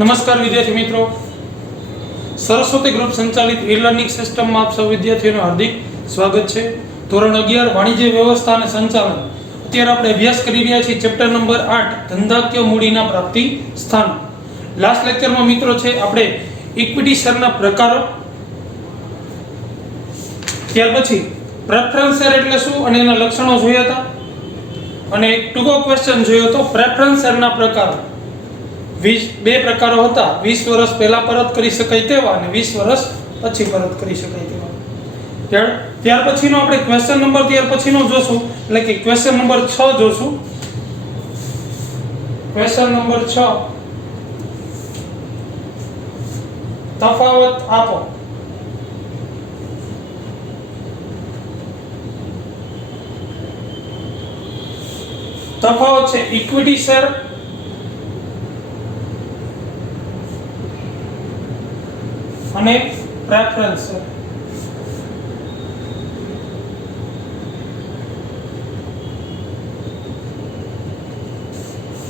नमस्कार विद्यार्थी मित्रों, सरस्वती ग्रुप संचालित ई लर्निंग सिस्टम में आप सब विद्यार्थियों हार्दिक स्वागत है। धोरण 11 वाणिज्य व्यवस्था और संचालन अत्यारे આપણે અભ્યાસ કરી રહ્યા છીએ ચેપ્ટર નંબર 8 ધંધાકીય મૂડીના પ્રાપ્તિ સ્થાન। લાસ્ટ લેક્ચરમાં મિત્રો છે આપણે ઇક્વિટી શેરના પ્રકારો, ત્યાર પછી પ્રેફરન્સ શેર એટલે શું અને એના લક્ષણો જોયા હતા અને એક ટૂંકો ક્વેશ્ચન જોયો હતો પ્રેફરન્સ શેરના પ્રકારો। 2 પ્રકારો હતા, 20 વર્ષ પહેલા પરત કરી શકાય તેવા અને 20 વર્ષ પછી પરત કરી શકાય તેવા। ત્યાર પછીનો આપણે ક્વેશ્ચન નંબર ત્યાર પછીનો જોશું એટલે કે ક્વેશ્ચન નંબર 6 જોશું। ક્વેશ્ચન નંબર 6 તફાવત આપો। તફાવત છે ઇક્વિટી શેર અને પ્રેફરન્સ શેર।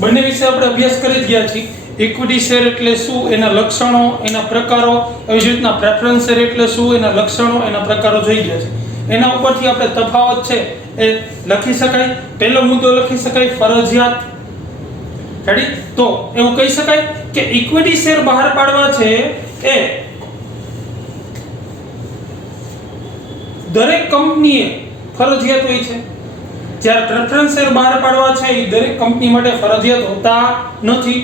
બંને વિશે આપણે અભ્યાસ કરી જ ગયા છીએ। ઇક્વિટી શેર એટલે શું, એના લક્ષણો, એના પ્રકારો, એવી જ રીતના પ્રેફરન્સ શેર એટલે શું, એના લક્ષણો, એના પ્રકારો જોઈ ગયા છે। એના ઉપરથી આપણે તફાવત છે એ લખી શકાય। પહેલો મુદ્દો લખી શકાય ફરજિયાત। રેડી? તો એવું કહી શકાય કે ઇક્વિટી શેર બહાર પાડવા છે એ દરેક કંપનીએ ફરજિયાત હોય છે, જ્યારે પ્રેફરન્સ શેર બહાર પાડવા છે એ દરેક કંપની માટે ફરજિયાત હોતા નથી।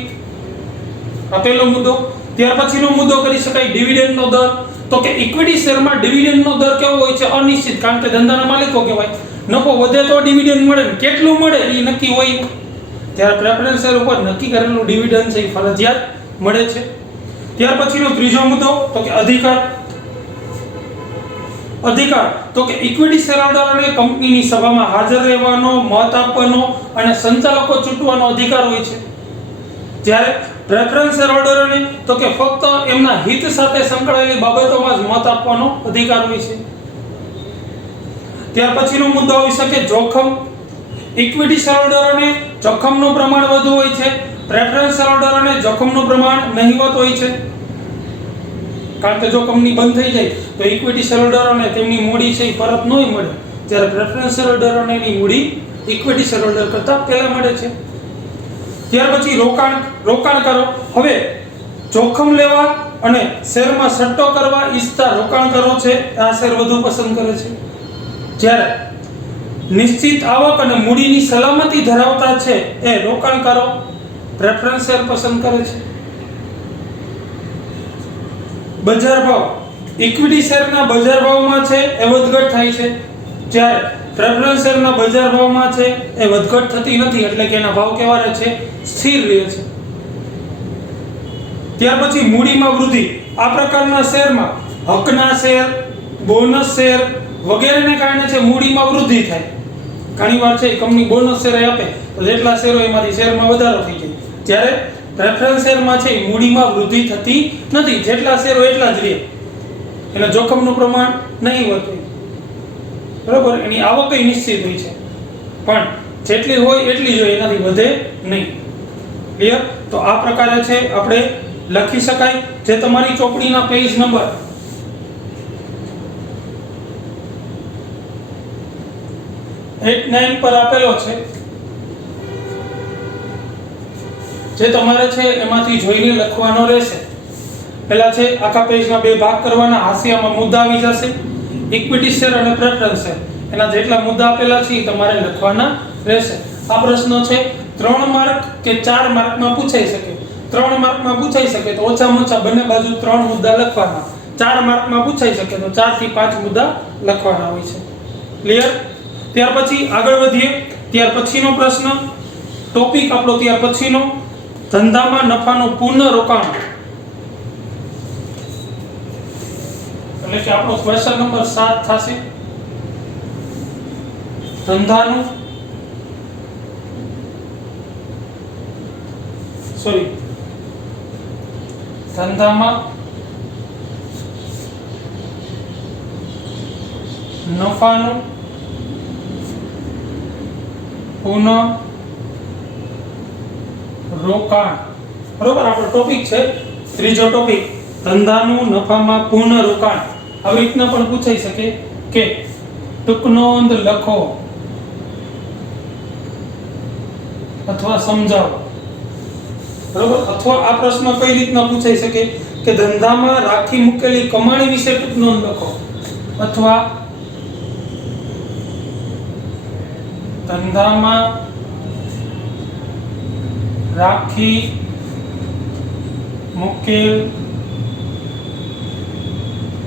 આ પહેલો મુદ્દો। ત્યાર પછીનો મુદ્દો કરી શકાય ડિવિડન્ડનો દર। તો કે ઇક્વિટી શેરમાં ડિવિડન્ડનો દર કેવો હોય છે? અનિશ્ચિત, કારણ કે ધંધાના માલિકો કહેવાય, નફો વધે તો ડિવિડન્ડ મળે, કેટલું મળે એ નક્કી હોય, ત્યારે પ્રેફરન્સ શેર ઉપર નક્કી કરેલું ડિવિડન્ડ છે એ ફરજિયાત મળે છે। ત્યાર પછીનો ત્રીજો મુદ્દો તો કે અધિકાર। અધિકાર તો કે ઇક્વિટી શેરહોલ્ડરોને કંપનીની સભામાં હાજર રહેવાનો, મત આપવાનો અને સંચાલકો ચૂંટવાનો અધિકાર હોય છે, જ્યારે પ્રેફરન્સ શેરહોલ્ડરોને તો કે ફક્ત એમના હિત સાથે સંકળાયેલી બાબતોમાં જ મત આપવાનો અધિકાર હોય છે। ત્યાર પછીનો મુદ્દો આવી શકે જોખમ। ઇક્વિટી શેરહોલ્ડરોને જોખમનું પ્રમાણ વધુ હોય છે, પ્રેફરન્સ શેરહોલ્ડરોને જોખમનું પ્રમાણ નહિવત હોય છે, કારણ કે જો કંપની બંધ થઈ જાય તો ઇક્વિટી શેરહોલ્ડરોને તેમની મૂડી છે એ પરત નહીં મળે, જ્યારે પ્રેફરન્સ શેરહોલ્ડરોને એની મૂડી ઇક્વિટી શેરહોલ્ડર કરતા પહેલા મળે છે। ત્યાર પછી રોકાણકારો। હવે જોખમ લેવા અને શેરમાં સટ્ટો કરવા ઈચ્છતા રોકાણકારો છે આ શેર વધુ પસંદ કરે છે, જ્યારે નિશ્ચિત આવક અને મૂડીની સલામતી ધરાવતા છે એ રોકાણકારો પ્રેફરન્સ શેર પસંદ કરે છે। બજાર ભાવ। ઇક્વિટી શેરના બજાર ભાવમાં છે એ વધઘટ થાય છે, જ્યારે પ્રેફરન્સ શેરના બજાર ભાવમાં છે એ વધઘટ થતી નથી, એટલે કે એના ભાવ કેવા રહે છે? સ્થિર રહે છે। ત્યાર પછી મૂડીમાં વૃદ્ધિ। આ પ્રકારના શેરમાં હકના શેર, બોનસ શેર વગેરેને કારણે છે મૂડીમાં વૃદ્ધિ થાય। ઘણીવાર છે કંપની બોનસ શેર આપે તો જેટલા શેરો એમાંથી શેરમાં વધારો થઈ જાય, જ્યારે પ્રેફરન્સ શેરમાં છે મૂડીમાં વૃદ્ધિ થતી નથી, જેટલા શેરો એટલા જ રહે, એના જોખમનું પ્રમાણ નહીં વધે, બરોબર? એની આવક નિશ્ચિત હોય છે, પણ જેટલી હોય એટલી જ હોય, એનાથી વધે નહીં। ક્લિયર? તો આ પ્રકારે છે આપણે લખી શકાય, જે તમારી ચોપડીના પેજ નંબર 8-9 પર આપેલો છે, જે તમારે છે એમાંથી જોઈને લખવાનો રહેશે। પહેલા છે આખા પેજના 2 ભાગ કરવાના, હાંસિયામાં મુદ્દા આવી જશે, ઇક્વિટી શેર અને પ્રેફરન્સ શેર, એના જેટલા મુદ્દા આપેલા છે એ તમારે લખવાના રહેશે। આ પ્રશ્ન છે 3 માર્ક કે 4 માર્કમાં પૂછાઈ શકે। 3 માર્કમાં પૂછાઈ શકે તો ઓછામાં ઓછા બંને બાજુ 3 મુદ્દા લખવાના, 4 માર્કમાં પૂછાઈ શકે તો 4 થી 5 મુદ્દા લખવાના હોય છે। ક્લિયર? ત્યાર પછી આગળ વધીએ। ત્યાર પછીનો પ્રશ્ન, ટોપિક આપણો ત્યાર પછીનો ધંધામાં નફાનું પુનઃરોકાણ, એટલે કે આપણો ક્વેશ્ચન નંબર 7 થશે। ધંધામાં નફાનું પુનઃ રોકાણ બરોબર, આપણો ટોપિક છે ત્રીજો ટોપિક ધંધાનું નફામાં પૂર્ણ રોકાણ. આવી રીતના પણ પૂછાઈ શકે કે ટૂંક નોંધ લખો અથવા સમજાવો. બરોબર, અથવા આ પ્રશ્ન કઈ રીતના પૂછાઈ શકે કે ધંધામાં રાખી મૂકેલી કમાણી વિશે ટૂંક નોંધ લખો અથવા ધંધામાં રાખી મૂકેલ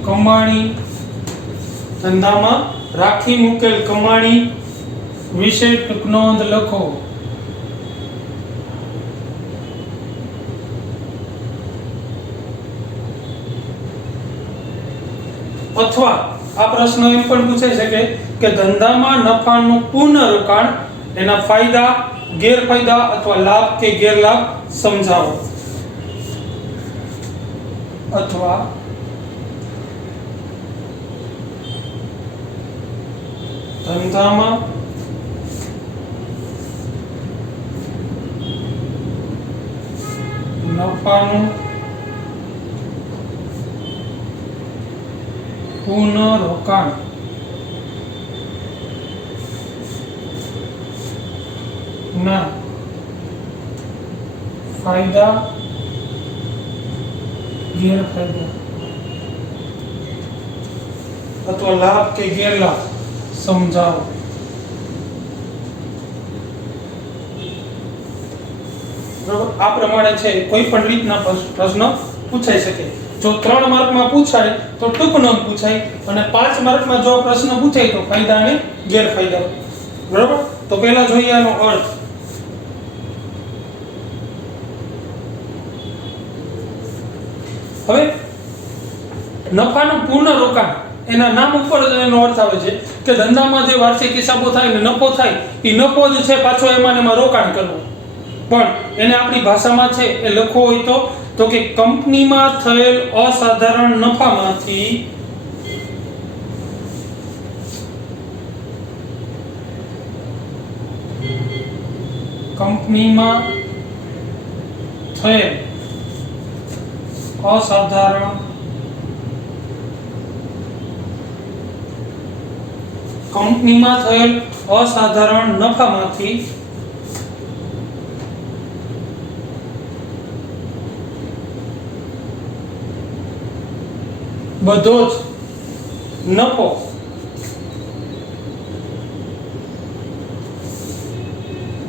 કમાણી, ધંધામાં રાખી મૂકેલ કમાણી વિશે ટૂંક નોંધ લખો. અથવા આ પ્રશ્ન એમ પણ પૂછાઈ શકે કે ધંધામાં નફાનું પૂર્ણ રોકાણ, એના ફાયદા, ગેરફાયદા અથવા લાભ કે ગેરલાભ સમજાવો. અથવા ધંધામાં નફાનું પૂર્ણ રોકાણ ના ફાયદા, ગેરફાયદા અથવા લાભ કે ગેરલાભ સમજાવો. બરાબર, આ પ્રમાણે છે કોઈ પણ રીતના પ્રશ્ન પૂછાઈ શકે. જો 3 માર્કમાં પૂછાય તો ટૂંક નોંધ પૂછાય અને 5 માર્કમાં જો પ્રશ્ન પૂછાય તો ફાયદા અને ગેરફાયદા. બરાબર, તો પહેલા જોઈએ આનો અર્થ. હવે નફાનું પૂર્ણ રોકાણ, એના નામ ઉપર જ એનો અર્થ આવે છે કે ધંધામાં જે વાર્ષિક હિસાબો થાય ને નફો થાય, એ નફો જ છે પાછો એમાં રોકાણ કરવું. પણ એને આપણી ભાષામાં છે એ લખવો હોય તો કે કંપનીમાં થયેલ અસાધારણ નફામાંથી કંપનીમાં થયેલ અસાધારણ નફામાંથી બધો જ નફો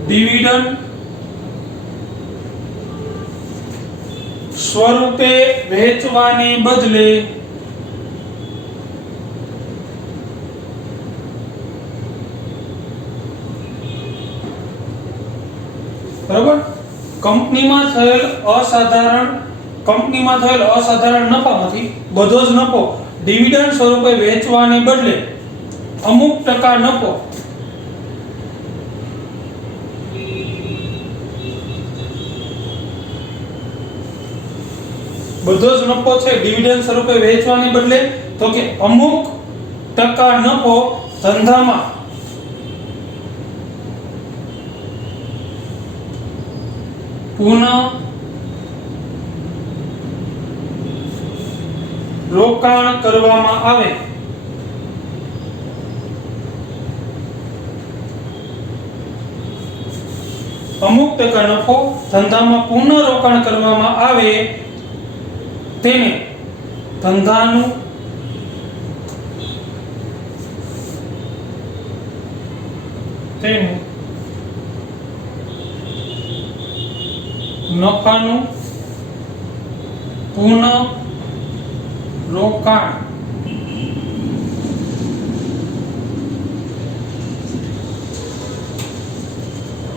ડિવિડન્ડ સ્વરૂપે વહેંચવાને બદલે બરાબર, કંપનીમાં થયેલ અસાધારણ નફામાંથી બધો જ નફો ડિવિડન્ડ સ્વરૂપે વહેંચવાને બદલે અમુક ટકા નફો બધો જ નફો છે ડિવિડન્ડ સ્વરૂપે વહેંચવાને બદલે તો કે અમુક ટકા નફો ધંધામાં પુનઃ રોકાણ કરવામાં આવે. અમુક ટકા નફો ધંધામાં પુનઃ રોકાણ કરવામાં આવે તેને ધંધાનું નફાનું પુનઃ રોકાણ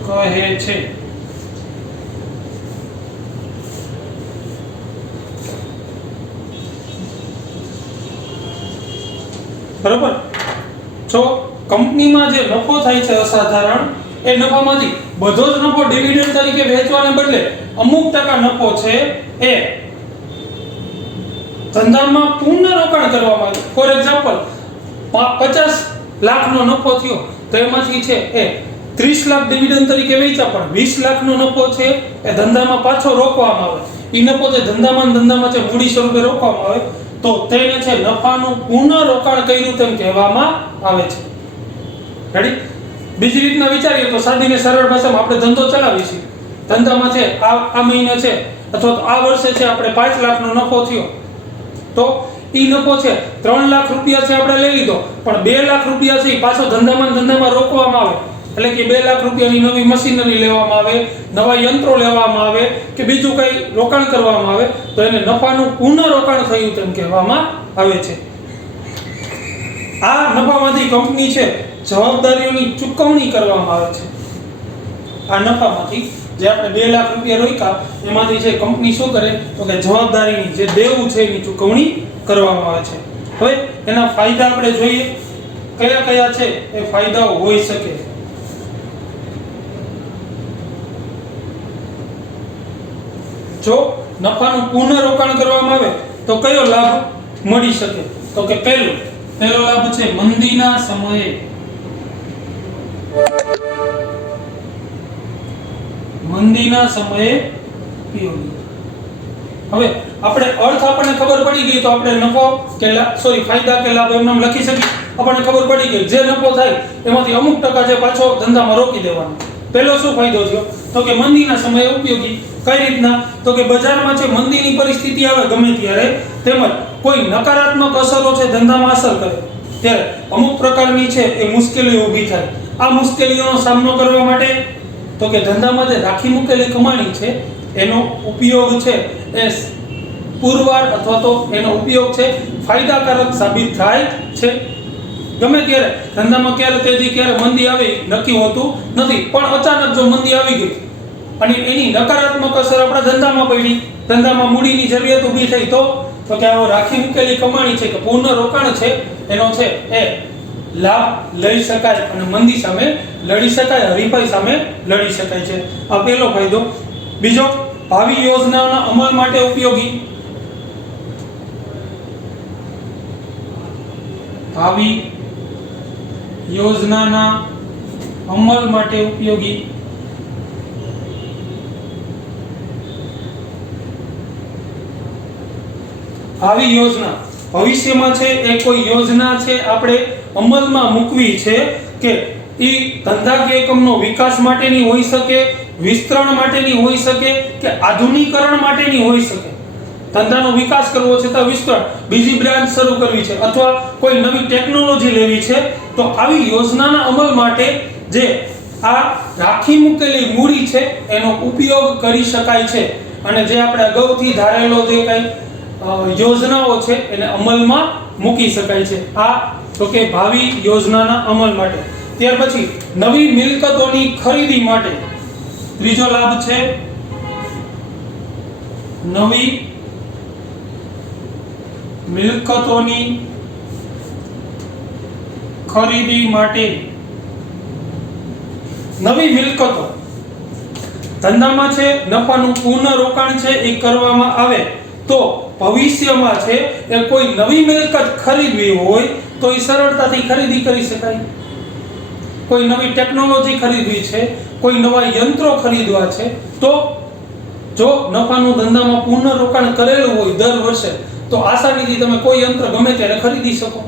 કહે છે. બરાબર, જો કંપનીમાં જે નફો થાય છે અસાધારણ, એ નફામાંથી બધો જ નફો ડિવિડન્ડ તરીકે વહેંચવાને બદલે અમુક ટકા નફો છે એ ધંધામાં પૂર્ણ રોકાણ કરવામાં આવે. ફોર એક્ઝામ્પલ 50 લાખનો નફો થયો તો એમાંથી છે એ 30 લાખ ડિવિડન્ડ તરીકે વેચ્યા પણ 20 લાખનો નફો છે એ ધંધામાં પાછો રોકવામાં આવે, એ નફો જે ધંધામાં છે મૂડી સ્વરૂપે રોકવામાં આવે તો તેને છે નફાનું પુનઃરોકાણ કર્યું તેમ કહેવામાં આવે છે. રેડી? બીજી રીતના વિચારીએ તો સાદીને સરળ ભાષામાં આપણે ધંધો ચલાવીએ છીએ, ધંધામાં છે આ મહિને છે અથવા તો આ વર્ષે છે આપણે 5 લાખનો નફો થયો તો ઈ નફો છે 3 લાખ રૂપિયા છે આપણે લઈ લીધો પણ 2 લાખ રૂપિયા છે એ પાછો ધંધામાં રોકવામાં આવે, એટલે કે 2 લાખ રૂપિયાની નવી મશીનરી લેવામાં આવે, નવા યંત્રો લેવામાં આવે કે બીજું કંઈ રોકાણ કરવામાં આવે તો એને નફાનું પુનઃરોકાણ થયું તેમ કહેવામાં આવે છે. આ નફામાંથી કંપની છે જવાબદારીઓની ચૂકવણી કરવામાં આવે છે. આ નફામાંથી જે આપણે 2 લાખ રૂપિયા રોક્યા એમાંથી છે કંપની શું કરે તો કે જવાબદારીની જે દેવું છે એની ચૂકવણી કરવામાં આવે છે. હવે એના ફાયદા આપણે જોઈએ કયા કયા છે એ ફાયદાઓ હોઈ શકે. જો નફાનું પુનઃરોકાણ કરવામાં આવે તો કયો લાભ મળી શકે તો કે પહેલો લાભ છે મંદીના સમયે ઉપયોગી. હવે આપણે અર્થ આપણને ખબર પડી ગઈ તો આપણે નફો કે ફાયદા કે લાભ એમ નામ લખી શકીએ. આપણને ખબર પડી ગઈ જે નફો થાય એમાંથી અમુક ટકા છે પાછો ધંધામાં રોકી દેવાનો. પહેલો શું ફાયદો થયો તો કે મંદીના સમયે ઉપયોગી. કઈ રીતના તો કે બજારમાં છે મંદીની પરિસ્થિતિ આવે ગમે ત્યારે તેમજ કોઈ નકારાત્મક અસરો છે ધંધામાં અસર કરે ત્યારે અમુક પ્રકારની છે એ મુશ્કેલીઓ ઊભી થાય. આ મુશ્કેલીઓનો સામનો કરવા માટે તો કે ધંધામાં જે રાખી મૂકેલી કમાણી છે એનો ઉપયોગ છે એ પુરવાર અથવા તો એનો ઉપયોગ છે ફાયદાકારક સાબિત થાય છે. ગમે ત્યારે ધંધામાં ક્યારે તેજી ક્યારે મંદી આવી નક્કી હોતું નથી પણ અચાનક જો મંદી આવી ગઈ અને એની નકારાત્મક અસર આપણા ધંધામાં પડી, ધંધામાં મૂડીની જરૂરિયાત ઊભી થઈ તો કે આવો રાખી મૂકેલી કમાણી છે કે પુનઃરોકાણ છે એનો છે એ લાભ લઈ શકાય અને મંદી સામે લડી શકાય, હરીફાઈ સામે લડી શકાય છે. આ પહેલો ફાયદો. બીજો ભાવિ યોજનાઓના અમલ માટે ઉપયોગી. ભાવિ યોજનાના અમલ માટે ઉપયોગી. ભાવિ યોજના ભવિષ્યમાં છે એ કોઈ યોજના છે આપણે અમલમાં મૂકવી છે કે ઈ ધંધાકીય એકમનો વિકાસ માટેની હોઈ શકે, વિસ્તરણ માટેની હોઈ શકે કે આધુનિકરણ માટેની હોઈ શકે. ધંધાનો વિકાસ કરવો છે તો વિસ્તરણ, બીજી બ્રાન્ચ શરૂ કરવી છે અથવા કોઈ નવી ટેકનોલોજી લેવી છે તો આવી યોજનાના અમલ માટે જે આ રાખી મૂકેલી મૂડી છે એનો ઉપયોગ કરી શકાય છે અને જે આપણે અગાઉથી ધારેલો જે કંઈ યોજનાઓ છે એને અમલમાં મૂકી શકાય છે. આ તો કે ભાવિ યોજનાના અમલ માટે. ત્યાર પછી નવી મિલકતોની ખરીદી માટે. ત્રીજો લાભ છે નવી મિલકતોની ખરીદી માટે. નવી મિલકતો ધંધામાં છે નફાનું પુનઃરોકાણ છે એ કરવામાં આવે તો ભવિષ્યમાં છે એ કોઈ નવી મિલકત ખરીદવી હોય તો એ સરળતાથી ખરીદી કરી શકાય. કોઈ નવી ટેકનોલોજી ખરીદવી છે, કોઈ નવા યંત્રો ખરીદવા છે તો જો નફાનું ધંધામાં પુનઃરોકાણ કરેલું હોય દર વર્ષે તો આસાનીથી તમે કોઈ યંત્ર ગમે ત્યારે ખરીદી શકો.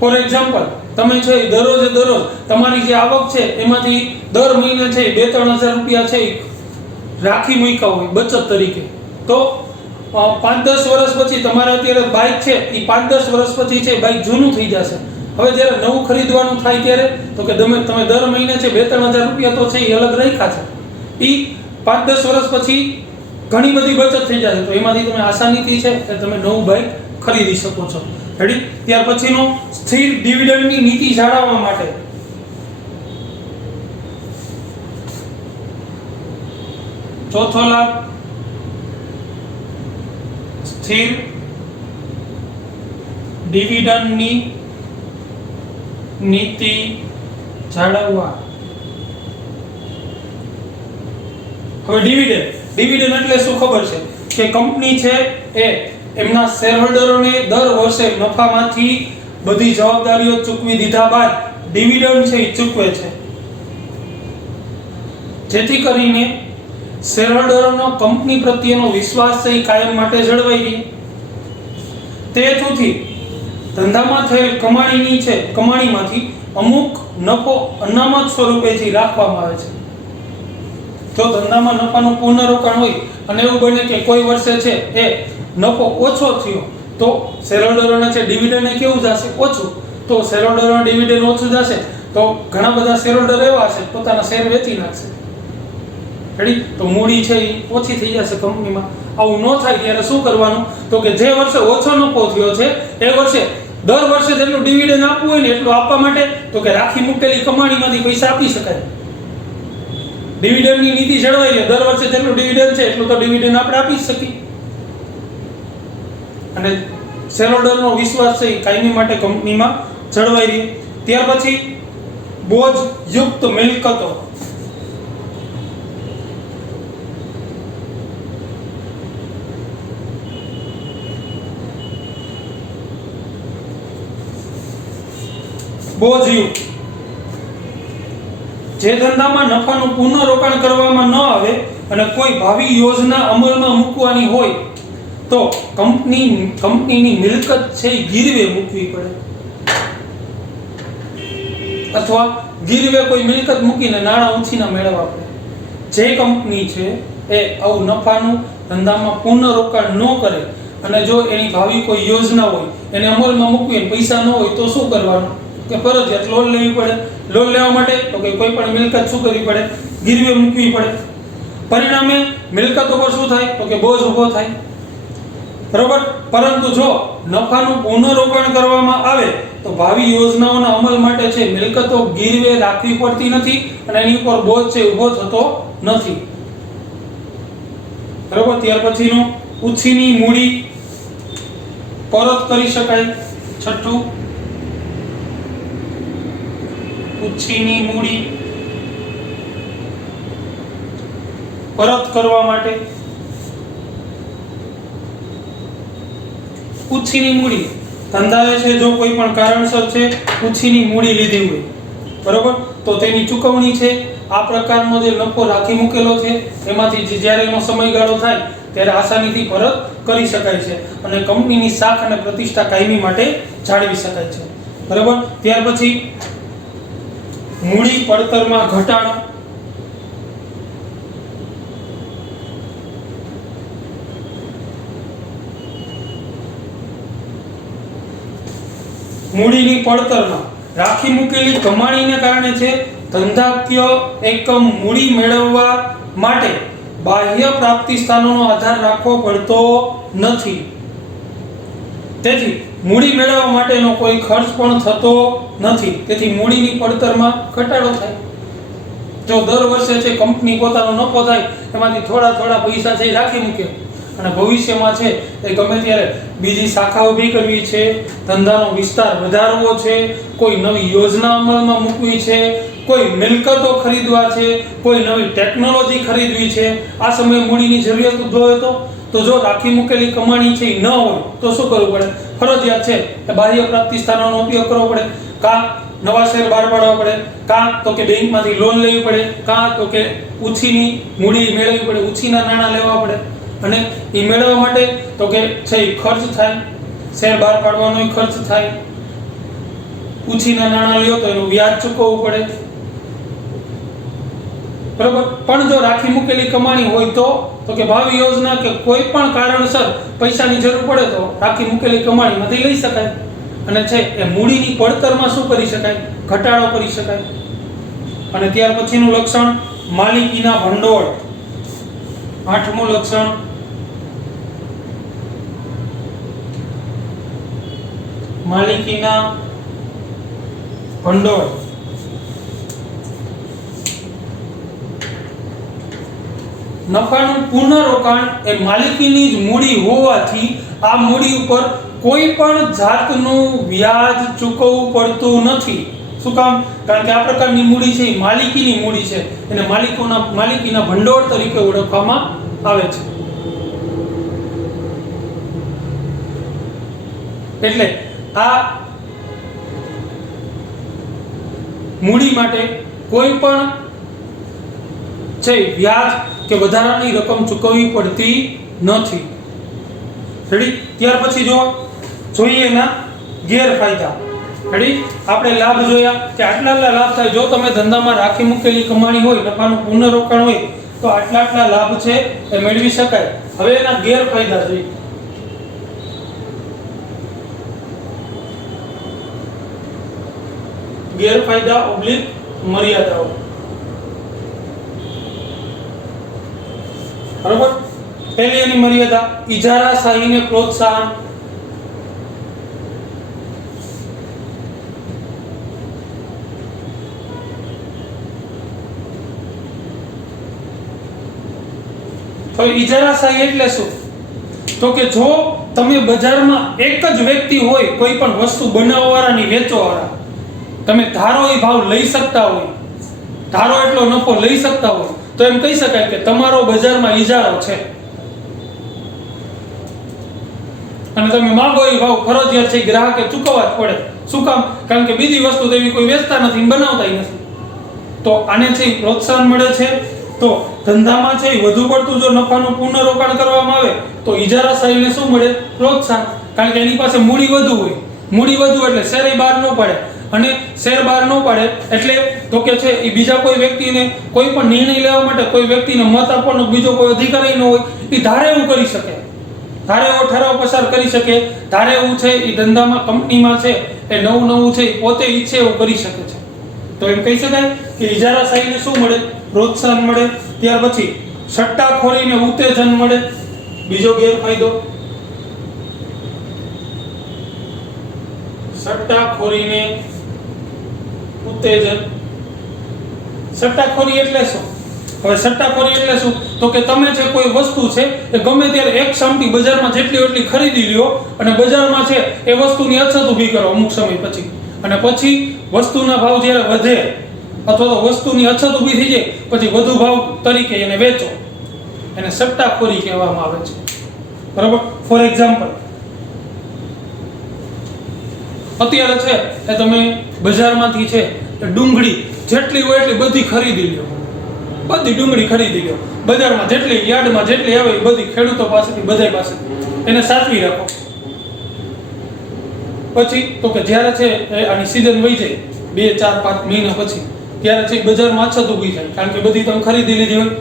ફોર એક્ઝામ્પલ તમે છે દરરોજ તમારી જે આવક છે એમાંથી દર મહિને છે 2-3 હજાર રૂપિયા છે રાખી મૂક્યા હોય બચત તરીકે તો 5-10 વર્ષ પછી તમારે અત્યારે બાઇક છે એ 5-10 વર્ષ પછી છે બાઇક જૂનું થઈ જશે. હવે જ્યારે નવું ખરીદવાનું થાય ત્યારે તો કે તમે દર મહિને છે 2-3 હજાર રૂપિયા તો છે એ અલગ રાખ્યા છે એ 5-10 વર્ષ પછી ઘણી બધી બચત થઈ જશે તો એમાંથી તમે આસાનીથી છે કે તમે નવું બાઇક ખરીદી શકો છો. રેડી? ત્યાર પછીનો સ્થિર ડિવિડન્ડની નીતિ જાળવવા માટે. ચોથો લાભ સ્થિર ડિવિડન્ડની નીતિ જાળવવા. હવે ડિવિડન્ડ એટલે શું ખબર છે કે કંપની છે એ એમના શેરહોલ્ડરોને દર વર્ષે નફામાંથી બધી જવાબદારીઓ ચૂકવી દીધા બાદ ડિવિડન્ડ છે એ ચૂકવે છે, જેથી કરીને શેરહોલ્ડરોનો કંપની પ્રત્યેનો વિશ્વાસ છે એ કાયમ માટે જળવાઈ રહે. તે હેતુથી ધંધામાં થયેલ કમાણીમાંથી અમુક નફો અનામત સ્વરૂપેથી રાખવામાં આવે છે. જો ધંધામાં નફાનું પૂર્ણ રોકાણ હોય અને એવું બને કે કોઈ વર્ષે છે એ નફો ઓછો થયો તો શેરહોલ્ડરોને છે ડિવિડન્ડ કેવું જશે? ઓછું. તો શેરહોલ્ડરોને ડિવિડન્ડ ઓછું જશે તો ઘણા બધા શેરહોલ્ડર એવા હશે પોતાના શેર વેચી નાખશે. રેડી? તો મૂડી છે એ ઓછી થઈ જશે કંપનીમાં. આવું ન થાય ત્યારે શું કરવાનું? તો કે જે વર્ષે ઓછો નફો થયો છે એ વર્ષે દર વર્ષે જેટલું ડિવિડન્ડ આપવું હોય ને એટલું આપવા માટે તો કે રાખી મૂકેલી કમાણીમાંથી પૈસા આપી શકાય. ડિવિડન્ડની નીતિ જળવાઈ રહે. દર વર્ષે જેટલું ડિવિડન્ડ છે એટલું તો ડિવિડન્ડ આપણે આપી શકીએ. અને શેરહોલ્ડરનો વિશ્વાસ છે એ કાયમી માટે કંપનીમાં જળવાઈ રહે. ત્યાર પછી બોજ યુક્ત મિલકતો. બોજયુક્ત જે ધંધામાં નફાનું પુનઃ રોકાણ કરવામાં ન આવે અને કોઈ ભાવિ યોજના અમલમાં મૂકવાની હોય તો કંપનીની મિલકત છે એ ગીરવે મૂકવી પડે, અથવા ગીરવે કોઈ મિલકત મૂકીને નાણાં ઉછીના મેળવવા પડે. જે કંપની છે એ આવું નફાનું ધંધામાં પુનઃ રોકાણ ન કરે અને જો એની ભાવિ કોઈ યોજના હોય એને અમલમાં મૂકવી અને પૈસા ન હોય તો શું કરવાનું? કે ફરજિયાત લોન લેવી પડે. લોન લેવા માટે તો કે કોઈ પણ મિલકત શું કરવી પડે? ગીરવે મૂકવી પડે. પરિણામે મિલકત ઉપર શું થાય? તો કે બોજ ઊભો થાય. બરોબર? પરંતુ જો નફાનું પુનઃરોકાણ કરવામાં આવે તો ભાવિ યોજનાઓના અમલ માટે છે મિલકતો ગીરવે રાખવી પડતી નથી અને એની ઉપર બોજ છે ઊભો થતો નથી. બરોબર? ત્યાર પછીનું ઉછીની મૂડી પરત કરી શકાય. છઠ્ઠું, ઉછીની મૂડી પરત કરવા માટે. ઉછીની મૂડી ધંધાએ છે જો કોઈ પણ કારણસર છે ઉછીની મૂડી લીધી હોય, બરોબર, તો તેની ચૂકવણી છે આ પ્રકારનો જે નફો રાખી મૂકેલો છે એમાંથી જ્યારે એનો સમયગાળો થાય ત્યારે આસાનીથી પરત કરી શકાય છે અને કંપનીની શાખ અને પ્રતિષ્ઠા કાયમી માટે જાળવી શકાય છે. બરોબર? ત્યાર પછી મૂડી પડતરમાં ઘટાડો. મૂડીની પડતરમાં રાખી મૂકેલી કમાણીને કારણે છે ધંધાકીય એકમ મૂડી મેળવવા માટે બાહ્ય પ્રાપ્તિ સ્થાનોનો આધાર રાખવો પડતો નથી. તેથી મૂડી મેળવવા માટેનો કોઈ ખર્ચ પણ થતો નથી. તેથી મૂડીની પડતરમાં ઘટાડો થાય. જો દર વર્ષે છે કંપની પોતાનો નફો થાય એમાંથી થોડા પૈસા છે રાખી મૂકે અને ભવિષ્યમાં છે એ ગમે ત્યારે બીજી શાખા ઊભી કરવી છે, ધંધાનો વિસ્તાર વધારવો છે, કોઈ નવી યોજના અમલમાં મૂકવી છે, કોઈ મિલકતો ખરીદવા છે, કોઈ નવી ટેકનોલોજી ખરીદવી છે, આ સમયે મૂડીની જરૂરિયાત ઉદ્ભવે તો જો રાખી મૂકેલી કમાણી છે એ ન હોય તો શું કરવું પડે? ફરજિયાત છે કે બાહ્ય પ્રાપ્તિ સ્થાનોનો ઉપયોગ કરવો પડે. કાં નવા શેર બહાર પાડવા પડે, કાં તો કે બેંકમાંથી લોન લેવી પડે, કાં તો કે ઉછીની મૂડી મેળવવી પડે, ઉછીના નાણાં લેવા પડે. અને એ મેળવવા માટે તો કે છે ખર્ચ થાય, શેર બહાર પાડવાનો ખર્ચ થાય, ઉછીના નાણાં લ્યો તો એનું વ્યાજ ચૂકવવું પડે. બરોબર? પણ જો રાખી મૂકેલી કમાણી હોય તો કે ભાવિ યોજના કે કોઈ પણ કારણસર પૈસાની જરૂર પડે તો રાખી મૂકેલી કમાણીમાંથી લઈ શકાય અને છે એ મૂડીની પડતરમાં શું કરી શકાય? ઘટાડો કરી શકાય. અને ત્યાર પછીનું લક્ષણ માલિકીના ભંડોળ. આઠમું લક્ષણ માલિકીના ભંડોળ. નફાનું પુનઃરોકાણ એ માલિકીની જ મૂડી હોવાથી આ મૂડી ઉપર કોઈ પણ જાતનું વ્યાજ ચૂકવવું પડતું નથી. શું કામ? કારણ કે આ પ્રકારની મૂડી છે એ માલિકીની મૂડી છે, એને માલિકીના ભંડોળ તરીકે ઓળખવામાં આવે છે. એટલે આ મૂડી માટે કોઈ પણ છે વ્યાજ કે વધારાની રકમ ચૂકવવી પડતી નથી. રેડી? ત્યાર પછી જોઈએ એના ગેરફાયદા. રેડી? આપણે લાભ જોયા કે આટલા લાભ થાય જો તમે ધંધામાં રાખી મૂકેલી કમાણી હોય, નફાનું પુનઃરોકાણ હોય તો આટલા લાભ છે એ મેળવી શકાય. હવે એના ગેરફાયદા જોઈએ. ગેરફાયદા / મર્યાદાઓ. બરોબર? પહેલી એની મર્યાદા ઇજારાશાહીને પ્રોત્સાહન. તો ઇજારાશાહી એટલે શું? તો કે જો તમે બજારમાં એક જ વ્યક્તિ હોય, કોઈ પણ વસ્તુ બનાવવાવાળાની વેચવાવાળા, તમે ધારો એ ભાવ લઈ શકતા હોય, ધારો એટલો નફો લઈ શકતા હોય, તો એમ કહી શકાય કે તમારો બજારમાં ઇજારો છે અને તમે માંગો એ ભાવ ફરજિયાત છે ગ્રાહકે ચૂકવવા જ પડે. શું કામ? કારણ કે બીજી વસ્તુ તો એવી કોઈ વેચતા નથી, બનાવતા નથી. તો આને છે પ્રોત્સાહન મળે છે. તો ધંધામાં છે વધુ પડતું જો નફાનું પુનઃરોકાણ કરવામાં આવે તો ઇજારાશાહીને શું મળે? પ્રોત્સાહન. કારણ કે એની પાસે મૂડી વધુ હોય. મૂડી વધુ એટલે શેર બહાર ન પડે, અને શેર બહાર ન પાડે એટલે તો કે છે એ બીજા કોઈ વ્યક્તિને કોઈ પણ નિર્ણય લેવા માટે કોઈ વ્યક્તિને મત આપવાનો બીજો કોઈ અધિકારી ન હોય, એ ધારે એવું કરી શકે, ધારે એવો ઠરાવ પસાર કરી શકે, ધારે એવું છે એ ધંધામાં કંપનીમાં છે એ નવું છે એ પોતે ઈચ્છે એવું કરી શકે છે. તો એમ કહી શકાય કે ઇજારાશાહીને શું મળે? પ્રોત્સાહન મળે. ત્યાર પછી સટ્ટાખોરીને ઉત્તેજન મળે. બીજો ગેરફાયદો સટ્ટાખોરીને ઉત્તેજન. સટ્ટાખોરી એટલે શું? હવે સટ્ટાખોરી એટલે શું? તો કે તમે જે કોઈ વસ્તુ છે એ ગમે ત્યારે એક સામટી બજારમાં જેટલી એટલી ખરીદી લ્યો અને બજારમાં છે એ વસ્તુની અછત ઊભી કરો અમુક સમય પછી, અને પછી વસ્તુના ભાવ જ્યારે વધે અથવા તો વસ્તુની અછત ઊભી થઈ જાય પછી વધુ ભાવ તરીકે એને વેચો. એને સટ્ટાખોરી કહેવામાં આવે છે. બરાબર? ફોર એક્ઝામ્પલ, અત્યારે છે એ તમે બજારમાંથી છે ડુંગળી જેટલી હોય એટલી બધી ખરીદી લ્યો, બધી ડુંગળી ખરીદી લ્યો, બજારમાં જેટલી યાર્ડમાં જેટલી આવે એ બધી ખેડૂતો પાસેથી બધાય પાસેથી એને સાચવી રાખો. પછી તો કે જ્યારે છે આની સીઝન વહી જાય 2, 4, 5 મહિના પછી, ત્યારે છે બજારમાં અછત ઊભી થાય, કારણ કે બધી તમે ખરીદી લીધી હોય.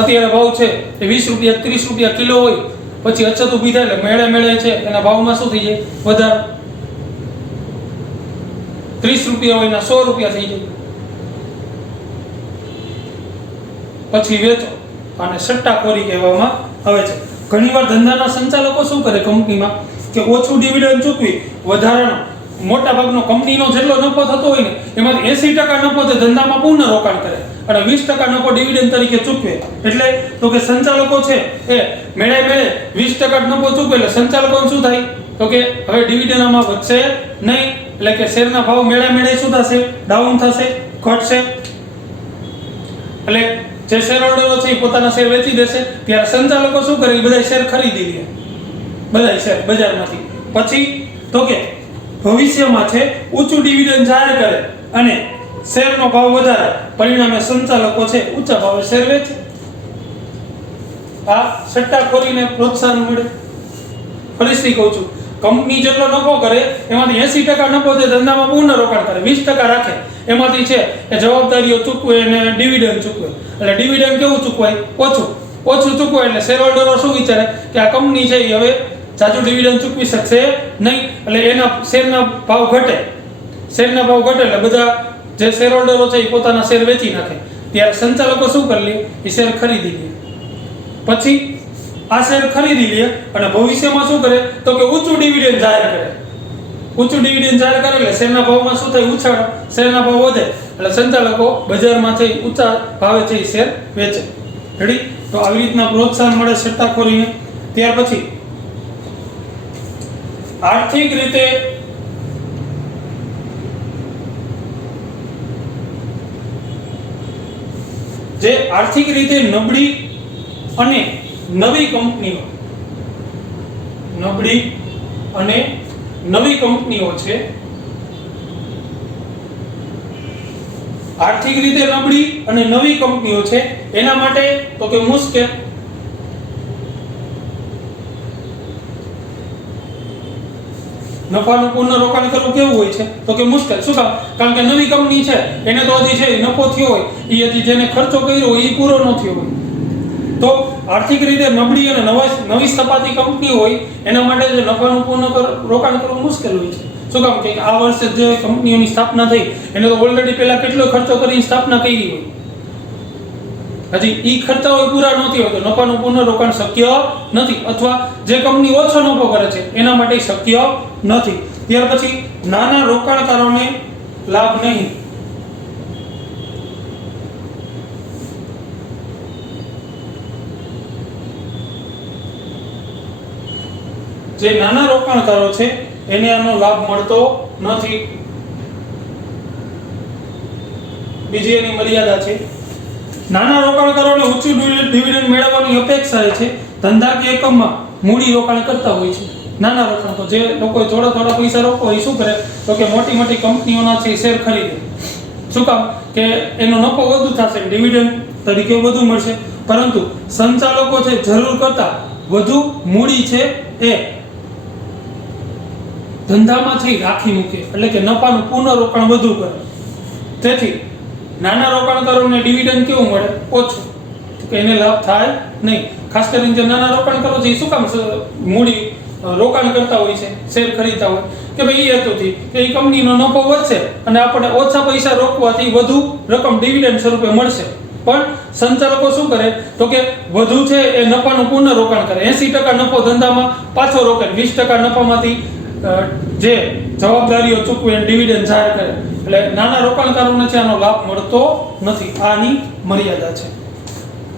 અત્યારે ભાવ છે એ 20 રૂપિયા 30 રૂપિયા કિલો હોય, પછી અછત ઊભી થાય એટલે મેળે છે એના ભાવમાં શું થઈ જાય? વધારો. 30 રૂપિયા હોય એના 100 રૂપિયા થઈ જાય, પછી વેચો. આને સટ્ટાખોરી કહેવામાં આવે છે. ઘણીવાર ધંધાના સંચાલકો શું કરે કંપનીમાં કે ઓછું ડિવિડન્ડ ચૂકવી વધારાનો મોટા ભાગનો કંપનીનો જેટલો નફો થતો હોય ને એમાંથી 80% નફો તે ધંધામાં પુનઃરોકાણ કરે અને 20% નફો ડિવિડન્ડ તરીકે ચૂકવે. એટલે તો કે સંચાલકો છે એ મેળે 20% નફો ચૂકવે એટલે સંચાલકોને શું થાય? તો કે હવે ડિવિડન્ડ આમાં વધશે નહીં, એટલે કે શેરના ભાવ મેળે શું થશે? ડાઉન થશે, ઘટશે. એટલે જે શેર હોલ્ડરો છે એ પોતાના શેર વેચી દેશે, ત્યારે સંચાલકો શું કરે? બધા શેર ખરીદી લે, બધા શેર બજારમાંથી. પછી તો કે ભવિષ્યમાં છે ઊંચું ડિવિડન્ડ જાહેર કરે અને શેરનો ભાવ વધારે, પરિણામે સંચાલકો છે ઊંચા ભાવે શેર વેચે. આ સટ્ટાખોરીને પ્રોત્સાહન મળે. ફરીથી કહું છું, કંપની જેટલો નફો કરે એમાંથી 80% નફો જે ધંધામાં પુનઃરોકાણ કરે, 20% રાખે, એમાંથી છે એ જવાબદારીઓ ચૂકવે અને ડિવિડન્ડ ચૂકવે. એટલે ડિવિડન્ડ કેવું ચૂકવાય? ઓછું ચૂકવાય. એટલે શેર હોલ્ડરો શું વિચારે કે આ કંપની છે એ હવે જાજુ ડિવિડન્ડ ચૂકવી શકશે નહીં, એટલે એના શેરના ભાવ ઘટે. શેરના ભાવ ઘટે એટલે બધા જે શેર હોલ્ડરો છે એ પોતાના શેર વેચી નાખે. ત્યારે સંચાલકો શું કરી લે? એ શેર ખરીદી લે. પછી આ શેર ખરીદી લે અને ભવિષ્યમાં શું કરે? તો કે ઊંચું ડિવિડન્ડ જાહેર કરે. ઊંચું ડિવિડન્ડ જાહેર કરે એટલે શેરના ભાવમાં શું થાય? ઉછાળો. શેરના ભાવ વધે એટલે સંચાલકો બજારમાં છે ઊંચા ભાવે છે એ શેર વેચે. રેડી? તો આવી રીતના પ્રોત્સાહન મળે સટ્ટાખોરીને. ત્યાર પછી આર્થિક રીતે જે આર્થિક રીતે નબળી અને નવી કંપનીઓ છે આર્થિક રીતે નબળી અને નવી કંપનીઓ છે એના માટે તો કે મુશ્કેલ. નફાનું પુનઃરોકાણ કરવું કેવું હોય છે તો કે મુશ્કેલ. શું કામ? કારણ કે નવી કંપની છે એને તો હજી છે નફો થયો હોય, એ હજી જેને ખર્ચો કર્યો હોય એ પૂરો ન થયો હોય. તો આર્થિક રીતે નબળી અને નવી સ્થપાતી કંપની હોય એના માટે જે નફાનું પુનઃરોકાણ કરવું મુશ્કેલ હોય છે. શું કામ? કે આ વર્ષે જે કંપનીઓની સ્થાપના થઈ એને તો ઓલરેડી પહેલા કેટલો ખર્ચો કરીને સ્થાપના કરી હોય, હજી ઈ ખર્ચાઓ પૂરા નથી હોય તો નફાનું પુનઃરોકાણ શક્ય નથી, અથવા જે કંપની ઓછો નફો કરે છે એના માટે શક્ય નથી. ત્યાર પછી નાના રોકાણકારોને લાભ નહીં. જે નાના રોકાણકારો છે એને આનો લાભ મળતો નથી. બીજી એની મર્યાદા છે. નાના રોકાણકારોને ઊંચું ડિવિડન્ડ મેળવવાની અપેક્ષા છે. ધંધાકીય એકમમાં મૂડી રોકાણ કરતા હોય છે નાના રોકાણકારો. જે લોકો થોડા પૈસા રોકો એ શું કરે તો કે મોટી મોટી કંપનીઓના છે શેર ખરીદે. શું કામ? કે એનો નફો વધુ થશે, ડિવિડન્ડ તરીકે વધુ મળશે. પરંતુ સંચાલકો છે જરૂર કરતા વધુ મૂડી છે એ ધંધામાં છે રાખી મૂકે, એટલે કે નફાનું પુનઃરોકાણ વધુ કરે. તેથી નાના રોકાણકારોને ડિવિડન્ડ કેવું મળે? ઓછું, કે એને લાભ થાય નહીં. ખાસ કરીને જે નાના રોકાણકારો છે એ શું કામ મૂડી રોકાણ કરતા હોય છે, શેર ખરીદતા હોય કે ભાઈ એ હેતુથી કે એ કંપનીનો નફો વધશે અને આપણે ઓછા પૈસા રોકવાથી વધુ રકમ ડિવિડન્ડ સ્વરૂપે મળશે. પણ સંચાલકો શું કરે તો કે વધુ છે એ નફાનું પુનઃરોકાણ કરે. 80% નફો ધંધામાં પાછો રોકે, 20% નફામાંથી જે જવાબદારીઓ ચૂકવે ડિવિડન્ડ જાહેર કરે. એટલે નાના રોકાણકારોને છે આનો લાભ મળતો નથી. આની મર્યાદા છે.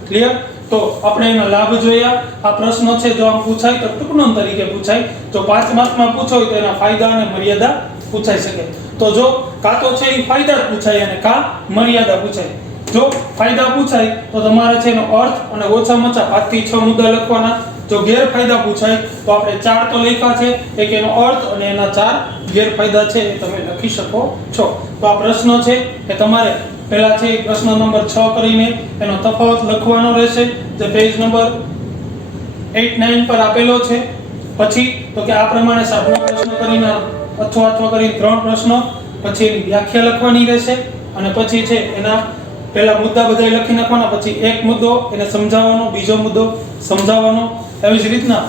ક્લિયર? તો આપણે એના લાભ જોયા. આ પ્રશ્ન છે જો આમ પૂછાય તો ટૂંકનોમ તરીકે પૂછાય, જો 5 માર્કમાં પૂછો હોય તો એના ફાયદા અને મર્યાદા પૂછાઈ શકે. તો જો કાં તો છે એ ફાયદા જ પૂછાય અને કાં મર્યાદા પૂછાય. જો ફાયદા પૂછાય તો તમારે છે એનો અર્થ અને ઓછામાં ઓછા 5 થી 6 મુદ્દા લખવાના. જો ગેરફાયદા પૂછાય તો આપણે 4 તો લખ્યા છે, એક એનો અર્થ અને એના 4 ગેરફાયદા છે એ તમે લખી શકો છો. તો આ પ્રશ્ન છે એ તમારે પહેલા છે પ્રશ્ન નંબર 6 કરીને એનો તફાવત લખવાનો રહેશે, જે પેજ નંબર 8-9 પર આપેલો છે. પછી તો કે આ પ્રમાણે 7નો પ્રશ્ન કરીને અથવા કરીને 3 પ્રશ્નો, પછી એની વ્યાખ્યા લખવાની રહેશે અને પછી છે એના પહેલા મુદ્દા બધા લખી નાખવાના, પછી એક મુદ્દો એને સમજાવવાનો, બીજો મુદ્દો સમજાવવાનો. એવી જ રીતના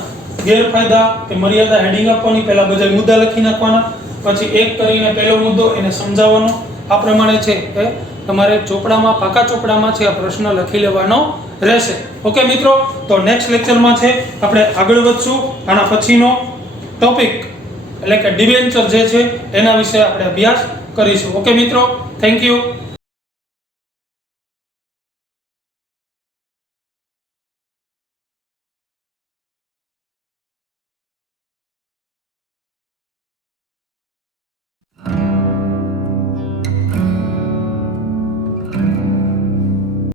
ગેરફાયદા કે મર્યાદા હેડિંગ આપવાની, પહેલા બધા મુદ્દા લખી નાખવાના, પછી એક કરીને પહેલો મુદ્દો એને સમજાવવાનો. આ પ્રમાણે છે એ તમારે ચોપડામાં, પાકા ચોપડામાં છે આ પ્રશ્ન લખી લેવાનો રહેશે. ઓકે મિત્રો, તો નેક્સ્ટ લેક્ચરમાં છે આપણે આગળ વધશું. આના પછીનો ટોપિક એટલે કે ડિબેન્ચર જે છે એના વિશે આપણે અભ્યાસ કરીશું. ઓકે મિત્રો, થેન્ક યુ.